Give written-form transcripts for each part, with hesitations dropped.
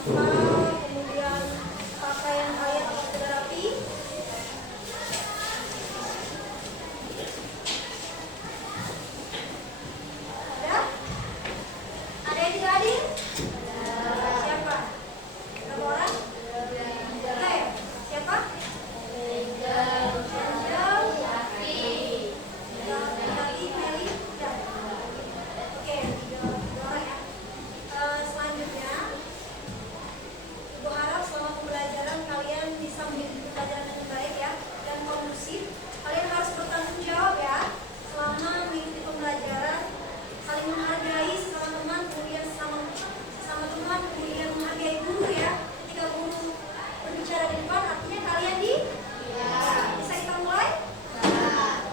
kemudian pakaian kalian akan sudah rapi. Ada yang tidak hadir? Siapa? Berapa orang? Oke, siapa? Selanjutnya, Ibu harap selama pembelajaran kalian bisa mengikuti pelajaran dengan baik ya, dan kondusif. Kalian harus bertanggung jawab ya selama mengikuti pembelajaran, saling menghargai sesama teman, kemudian sesama teman, kemudian menghargai guru ya. Ketika guru berbicara di depan, artinya kalian di bisa kita mulai?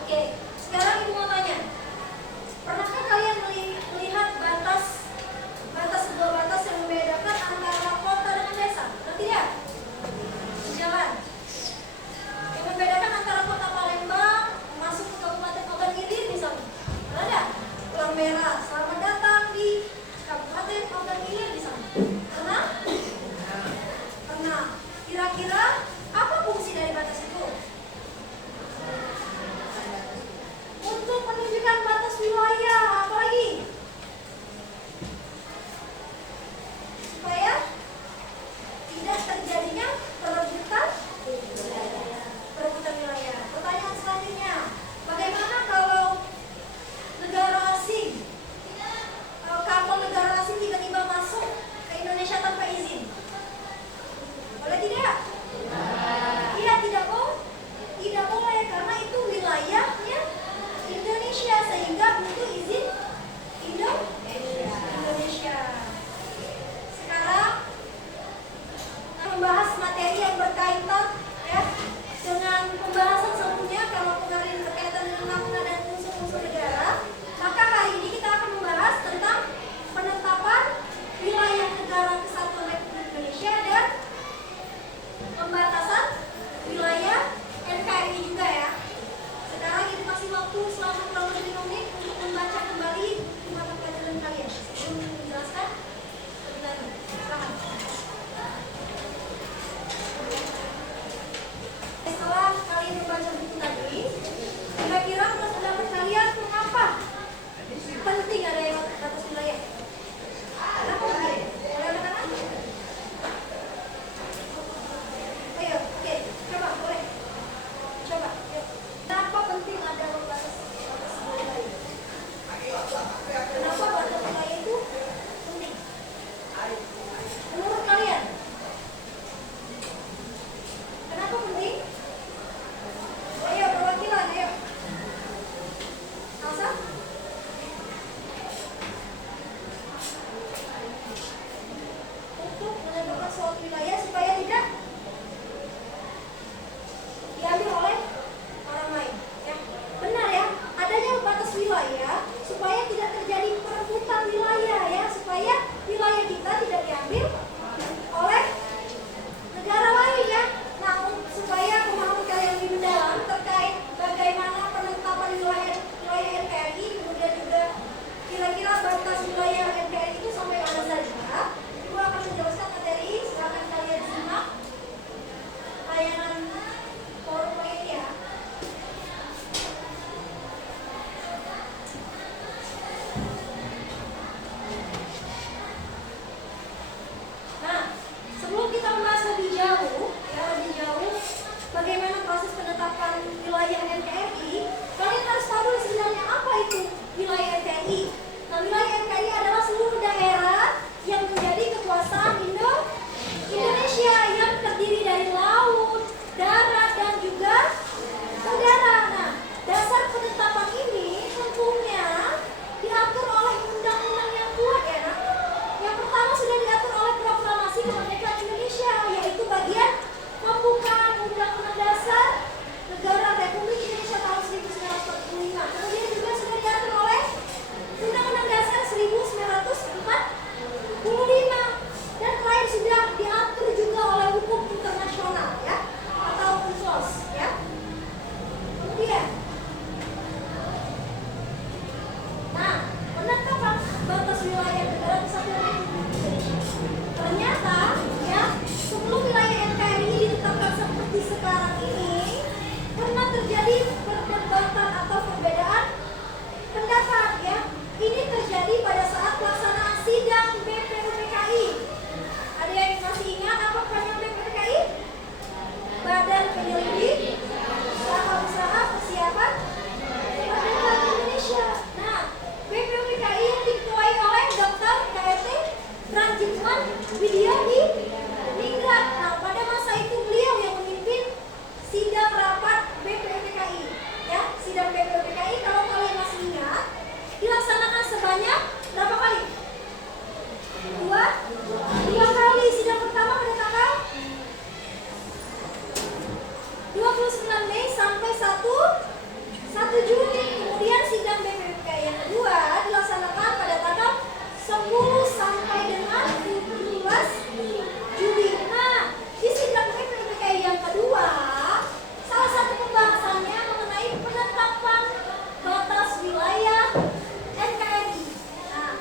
Oke, sekarang Ibu mau tanya, pernahkah kalian melihat sebuah batas yang membedakan antara kota dengan desa? Ngerti ya? Jalan yang membedakan antara kota Palembang masuk ke Kabupaten Ogan Ilir misalnya. Ada? Pelang merah, selamat datang di Kabupaten Ogan Ilir misalnya. Pernah? Pernah. Kira-kira apa fungsi dari batas itu? Untuk menunjukkan batas wilayah, apa lagi? Supaya tidak terjadinya perebutan wilayah. Pertanyaan selanjutnya, bagaimana kalau negara asing, kapal negara asing tiba-tiba masuk ke Indonesia tanpa izin? Boleh tidak? Iya, tidak boleh karena itu wilayahnya Indonesia, sehingga butuh izin Indonesia. Sekarang membahas materi yang berkaitan ya dengan pembahasan sebelumnya. Kalau kemarin berkaitan dengan makna dan unsur-unsur negara, maka hari ini kita akan membahas tentang penetapan wilayah negara kesatuan Republik Indonesia dan pembatasan wilayah NKRI juga ya. Sekarang ini masih waktu selama kurang lebih 5 menit untuk membaca kembali mata pelajaran kalian. Sebelum menjelaskan lebih lanjut, silahkan. Setelah kalian membaca buku tadi, kira-kira menurut pendapat kalian mengapa penting ada yang batas wilayah? Kenapa penting? Boleh anak-anak? Ayo, oke, coba boleh. Coba, yuk. Kenapa penting ada batas wilayah? Kenapa batas wilayah itu penting? Menurut kalian? Kenapa penting? Ayo, perwakilan, ayo. Elsa? Untuk menentukan suatu wilayah supaya tidak diambil oleh orang lain ya. Benar ya, adanya batas wilayah supaya tidak terjadi perebutan wilayah ya, supaya wilayah kita tidak diambil oleh negara lain ya. Nah, supaya pemahaman kalian lebih mendalam terkait bagaimana penetapan wilayah NKRI, kemudian juga kira-kira batas wilayah NKRI itu sampai mana saja, Ibu akan menjelaskan materi. Silakan kalian simak layanan forum ini ya. Nah, sebelum kita membahas lebih jauh bagaimana proses penetapan wilayah NKRI, kalian harus tahu dulu sebenarnya apa itu wilayah NKRI. Nah, wilayah NKRI adalah seluruh daerah yang menjadi kekuasaan Indonesia yang terdiri dari laut, darat, dan juga udara. Nah, dasar penetapan ini tentunya diatur oleh undang-undang yang kuat ya. Nah, yang pertama sudah diatur oleh Proklamasi Kemerdekaan Indonesia, yaitu bagian pembukaan Undang-Undang Dasar Negara Republik Indonesia tahun 1945. Kemudian juga sudah diatur oleh Undang-Undang Dasar 1945, dan terakhir sudah diatur juga oleh hukum internasional ya, atau UNCLOS ya. Kemudian, nah, penetapan batas wilayah negara kesatuan Republik Indonesia ternyata Rajinman Widya di Ningrat. Nah, pada masa itu beliau yang memimpin sidang rapat BPUPKI. Ya, sidang BPUPKI kalau kalian masih ingat dilaksanakan sebanyak berapa kali? Dua kali. Sidang pertama pada tanggal 29 Mei sampai 1 Juni. Kemudian sidang BPUPKI yang kedua dilaksanakan pada tanggal 10 sampai dengan 17 Juli. Nah, di sidang BPUPKI yang kedua, salah satu pembahasannya mengenai penetapan batas wilayah NKRI. Nah,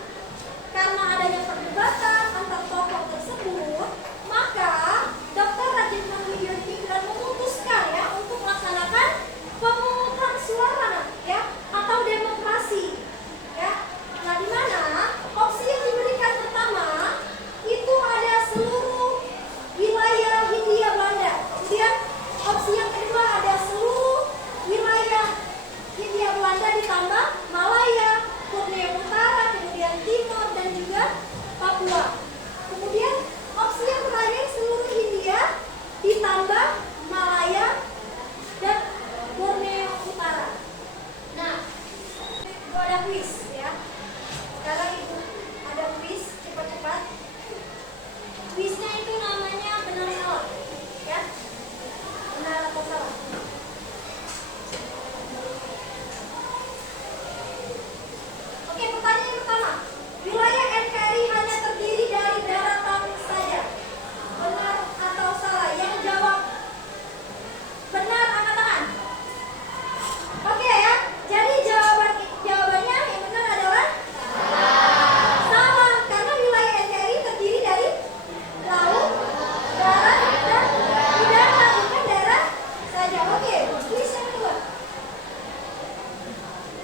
karena adanya perdebatan antar tokoh tersebut, maka Dr. Rajinman Widya Ningrat memutuskan ya untuk melaksanakan pemungutan suara ya atau demokrasi ya. Nah, di mana opsi yang diberikan pertama itu ada seluruh wilayah Hindia Belanda. Kemudian opsi yang kedua ada seluruh wilayah Hindia Belanda ditambah Malaya, Borneo Utara, kemudian Timor dan juga Papua. Kemudian opsi yang terakhir seluruh Hindia ditambah Malaya dan Borneo Utara. Nah, itu ada kuis ya. Sekarang itu ada kuis cepat-cepat. Kuisnya itu namanya benar salah ya. Benar atau salah? Oke, pertanyaan yang pertama. Wilayah NKRI hanya terdiri dari daratan saja. Benar atau salah? Yang jawab benar angkat tangan. Oke ya. Jadi jawabannya yang benar adalah salah, karena wilayah NKRI terdiri dari laut, darat, dan udara, bukan darat saja. Oke, kuis yang kedua.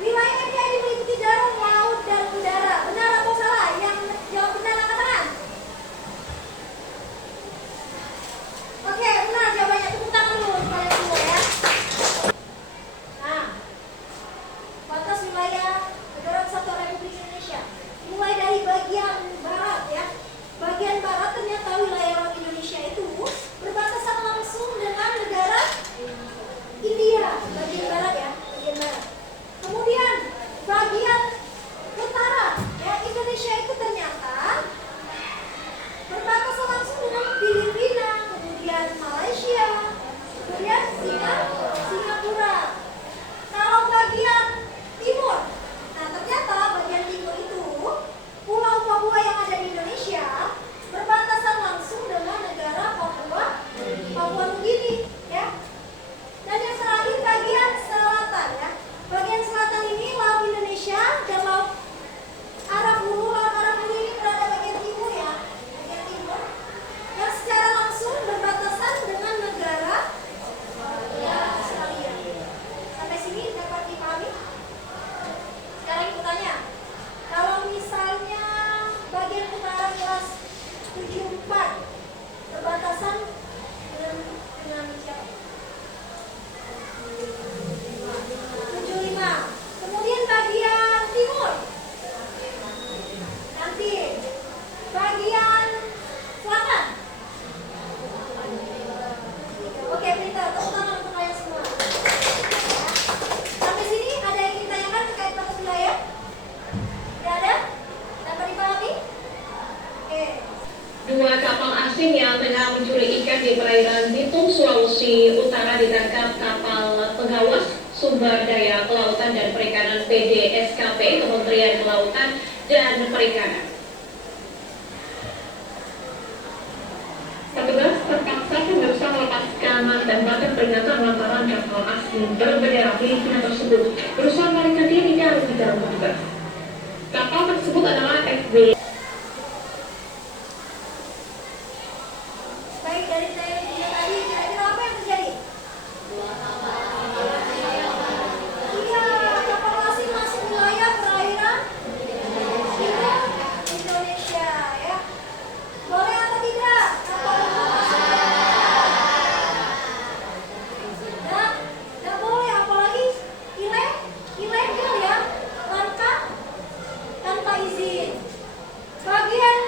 Wilayah NKRI meliputi darat, laut, dan udara. Benar atau salah? Yang jawab benar angkat tangan. Oke, benar jawabannya. Tepuk tangan dulu kalian semua ya. Nah, batas wilayah Negara Kesatuan Republik Indonesia mulai dari bagian barat ya. Bagian barat ternyata wilayah Indonesia itu berbatasan langsung dengan negara India. Bagian barat ya, bagian barat. Kemudian bagian utara ya, Indonesia itu ternyata berbatasan langsung dengan Filipina, kemudian Malaysia, kemudian Singapura. Kalau bagian timur, nah ternyata bagian timur itu Pulau Papua yang ada di Indonesia berbatasan langsung dengan negara Papua Nugini ya. Dan yang terakhir bagian selatan ya. Bagian selatan ini laut Indonesia dan laut Arab Hulu. Laut Arab Hulu ini berada bagian timur ya, bagian timur yang secara langsung berbatasan dengan negara Australia. Sampai sini dapat dipahami? Sekarang ibu tanya, kalau misalnya bagian utara kelas 74 berbatasan dengan siapa? 75. Kemudian bagian timur nanti bagian selatan. Oke, pintar. Tepuk tangan untuk kalian semua. Sampai sini ada yang ingin tanyakan terkait batas wilayah? Tidak ada? Dapat dipahami? Oke. Dua kapal asing yang tengah mencuri ikan di perairan Bitung, Sulawesi Utara ditangkap kapal pengawas sumber daya kelautan dan perikanan PDSKP Kementerian Kelautan dan Perikanan. Petugas terpaksa berusaha melepaskan tembakan peringatan lantaran kapal asing berbendera Filipina tersebut berusaha melarikan diri dari kejaran petugas. Kapal tersebut adalah FB. Baik, dari video tadi kira-kira apa yang terjadi? Iya, kapal asing masuk wilayah perairan Indonesia ya. Boleh atau tidak? Kapal masuk? Nggak boleh, apalagi ilegal ya, tanpa izin. Bagian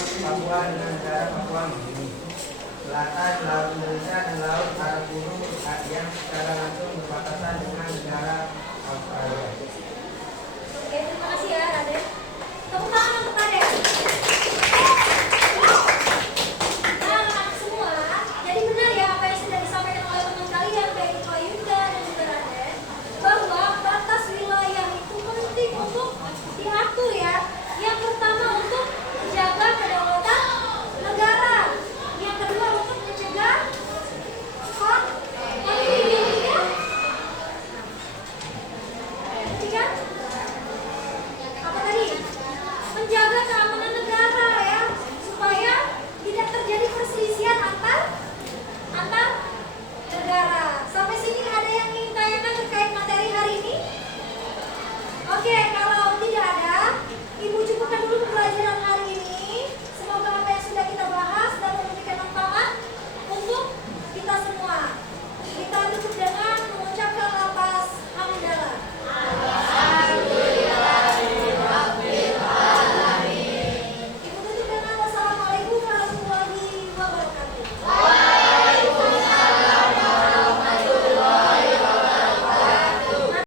Papua dengan negara Papua Nugini. Selatan Laut Indonesia dan Laut Arafuru yang secara langsung berbatasan dengan negara Australia.